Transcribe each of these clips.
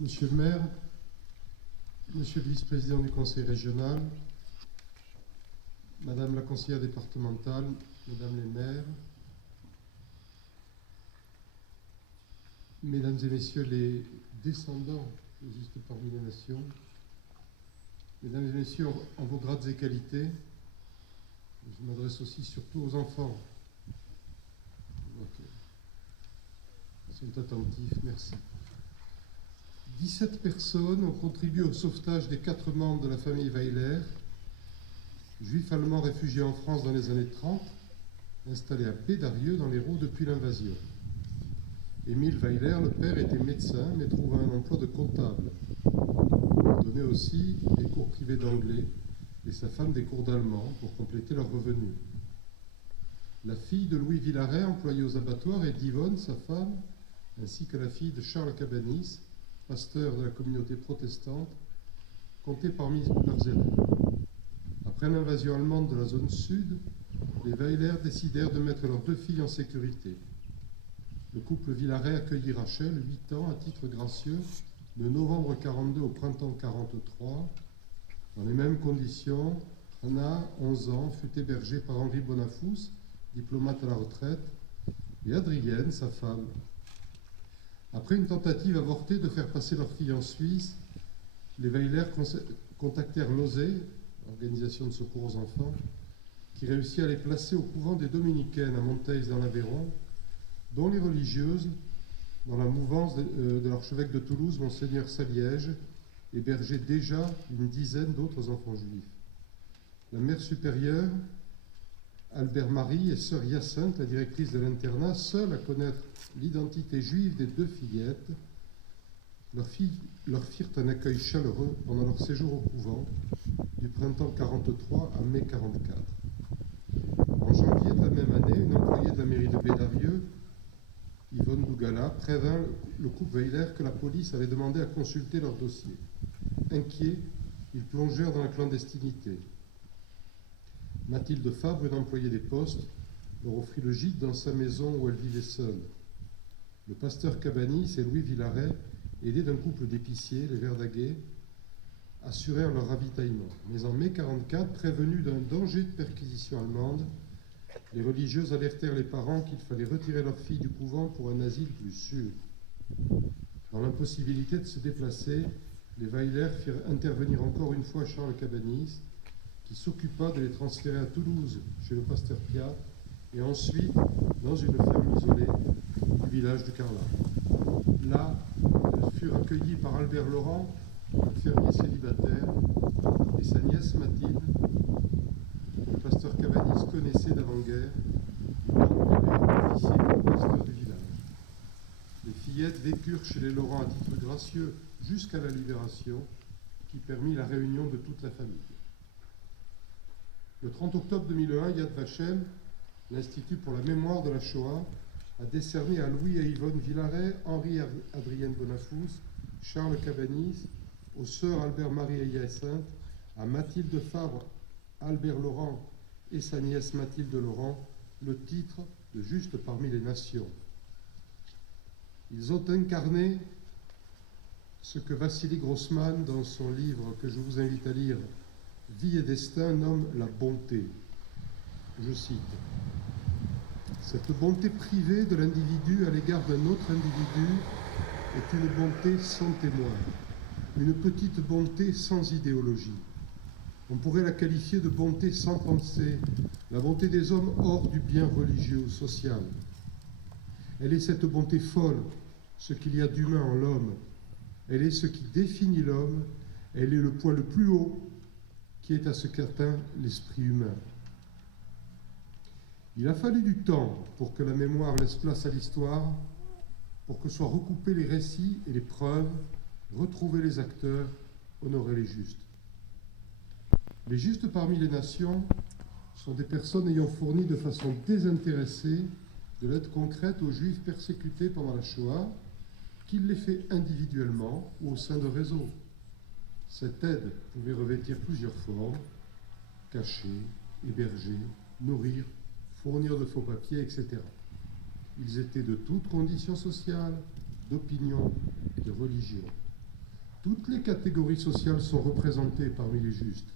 Monsieur le maire, monsieur le vice-président du conseil régional, madame la conseillère départementale, mesdames les maires, mesdames et messieurs les descendants juste parmi les nations, mesdames et messieurs en vos grades et qualités, je m'adresse aussi surtout aux enfants. Ils sont attentifs, merci. 17 personnes ont contribué au sauvetage des 4 membres de la famille Weiler, juifs allemands réfugiés en France dans les années 30, installés à Bédarieux dans l'Hérault depuis l'invasion. Émile Weiler, le père, était médecin, mais trouva un emploi de comptable. Il donnait aussi des cours privés d'anglais et sa femme des cours d'allemand pour compléter leurs revenus. La fille de Louis Villaret, employée aux abattoirs, et d'Yvonne, sa femme, ainsi que la fille de Charles Cabanis, pasteur de la communauté protestante, comptaient parmi leurs élèves. Après l'invasion allemande de la zone sud, les Weiler décidèrent de mettre leurs 2 filles en sécurité. Le couple Villaret accueillit Rachel, 8 ans, à titre gracieux, de novembre 42 au printemps 43. Dans les mêmes conditions, Anna, 11 ans, fut hébergée par Henri Bonafous, diplomate à la retraite, et Adrienne, sa femme. Après une tentative avortée de faire passer leur fille en Suisse, les Weiler contactèrent l'OSE, organisation de secours aux enfants, qui réussit à les placer au couvent des Dominicaines à Monteils dans l'Aveyron, dont les religieuses, dans la mouvance de l'archevêque de Toulouse, Monseigneur Saliège, hébergeaient déjà une dizaine d'autres enfants juifs. La mère supérieure, Albert-Marie, et sœur Hyacinthe, la directrice de l'internat, seule à connaître l'identité juive des 2 fillettes, leur firent un accueil chaleureux pendant leur séjour au couvent, du printemps 43 à mai 44. En janvier de la même année, une employée de la mairie de Bédarieux, Yvonne Dougala, prévint le couple Weiler que la police avait demandé à consulter leur dossier. Inquiets, ils plongèrent dans la clandestinité. Mathilde Fabre, une employée des postes, leur offrit le gîte dans sa maison où elle vivait seule. Le pasteur Cabanis et Louis Villaret, aidés d'un couple d'épiciers, les Verdaguet, assurèrent leur ravitaillement. Mais en mai 44, prévenus d'un danger de perquisition allemande, les religieuses alertèrent les parents qu'il fallait retirer leur fille du couvent pour un asile plus sûr. Dans l'impossibilité de se déplacer, les Weiler firent intervenir encore une fois Charles Cabanis, qui s'occupa de les transférer à Toulouse, chez le pasteur Piat, et ensuite dans une ferme isolée du village de Carlat. Là, elles furent accueillies par Albert Laurent, un fermier célibataire, et sa nièce Mathilde, que le pasteur Cabanis connaissait d'avant-guerre, du temps où il avait officié comme pasteur du village. Les fillettes vécurent chez les Laurent à titre gracieux jusqu'à la libération, qui permit la réunion de toute la famille. Le 30 octobre 2001, Yad Vashem, l'Institut pour la mémoire de la Shoah, a décerné à Louis et Yvonne Villaret, Henri et Adrienne Bonafous, Charles Cabanis, aux sœurs Albert-Marie et Hyacinthe, à Mathilde Fabre, Albert Laurent et sa nièce Mathilde Laurent, le titre de Juste parmi les nations. Ils ont incarné ce que Vassili Grossman, dans son livre que je vous invite à lire, Vie et destin, nomme la bonté. Je cite: cette bonté privée de l'individu à l'égard d'un autre individu est une bonté sans témoin, une petite bonté sans idéologie. On pourrait la qualifier de bonté sans pensée, la bonté des hommes hors du bien religieux ou social. Elle est cette bonté folle, ce qu'il y a d'humain en l'homme. Elle est ce qui définit l'homme. Elle est le point le plus haut qui est à ce qu'atteint l'esprit humain. Il a fallu du temps pour que la mémoire laisse place à l'histoire, pour que soient recoupés les récits et les preuves, retrouver les acteurs, honorer les justes. Les justes parmi les nations sont des personnes ayant fourni de façon désintéressée de l'aide concrète aux Juifs persécutés pendant la Shoah, qu'ils l'aient fait individuellement ou au sein de réseaux. Cette aide pouvait revêtir plusieurs formes: cacher, héberger, nourrir, fournir de faux papiers, etc. Ils étaient de toutes conditions sociales, d'opinion, de religion. Toutes les catégories sociales sont représentées parmi les justes.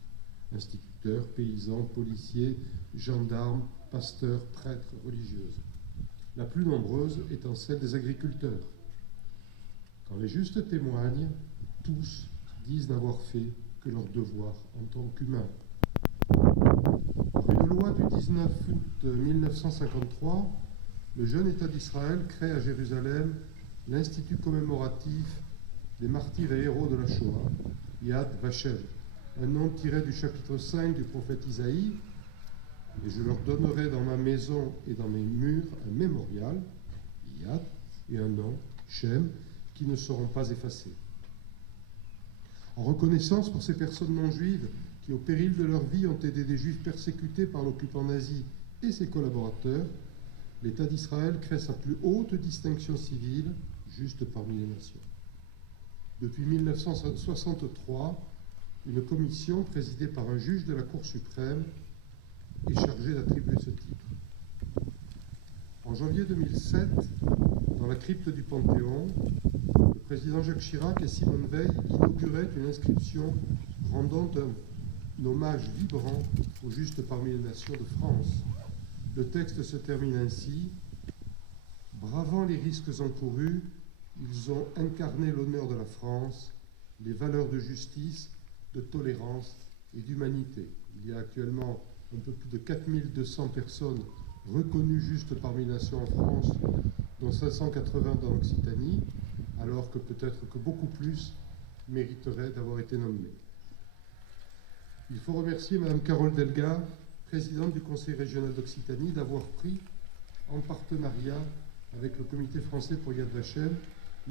Instituteurs, paysans, policiers, gendarmes, pasteurs, prêtres, religieuses. La plus nombreuse étant celle des agriculteurs. Quand les justes témoignent, tous disent n'avoir fait que leur devoir en tant qu'humains. Par une loi du 19 août 1953, le jeune État d'Israël crée à Jérusalem l'Institut commémoratif des martyrs et héros de la Shoah, Yad Vashem, un nom tiré du chapitre 5 du prophète Isaïe, et je leur donnerai dans ma maison et dans mes murs un mémorial, Yad, et un nom, Shem, qui ne seront pas effacés. En reconnaissance pour ces personnes non juives qui, au péril de leur vie, ont aidé des juifs persécutés par l'occupant nazi et ses collaborateurs, l'État d'Israël crée sa plus haute distinction civile, juste parmi les nations. Depuis 1963, une commission présidée par un juge de la Cour suprême est chargée d'attribuer ce titre. En janvier 2007, dans la crypte du Panthéon, le président Jacques Chirac et Simone Veil inauguraient une inscription rendant un hommage vibrant aux justes parmi les nations de France. Le texte se termine ainsi: « Bravant les risques encourus, ils ont incarné l'honneur de la France, les valeurs de justice, de tolérance et d'humanité. » Il y a actuellement un peu plus de 4200 personnes reconnues justes parmi les nations en France, dont 580 dans l'Occitanie, alors que peut-être que beaucoup plus mériteraient d'avoir été nommés. Il faut remercier Mme Carole Delga, présidente du Conseil régional d'Occitanie, d'avoir pris, en partenariat avec le Comité français pour Yad Vashem,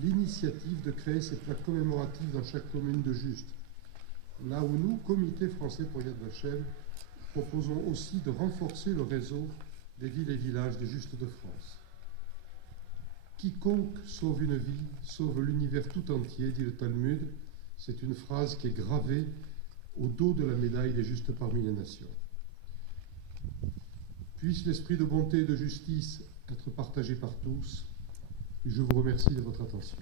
l'initiative de créer ces plaques commémoratives dans chaque commune de Juste. Là où nous, Comité français pour Yad Vashem, proposons aussi de renforcer le réseau des villes et villages des Justes de France. Quiconque sauve une vie, sauve l'univers tout entier, dit le Talmud. C'est une phrase qui est gravée au dos de la médaille des Justes parmi les nations. Puisse l'esprit de bonté et de justice être partagé par tous. Et je vous remercie de votre attention.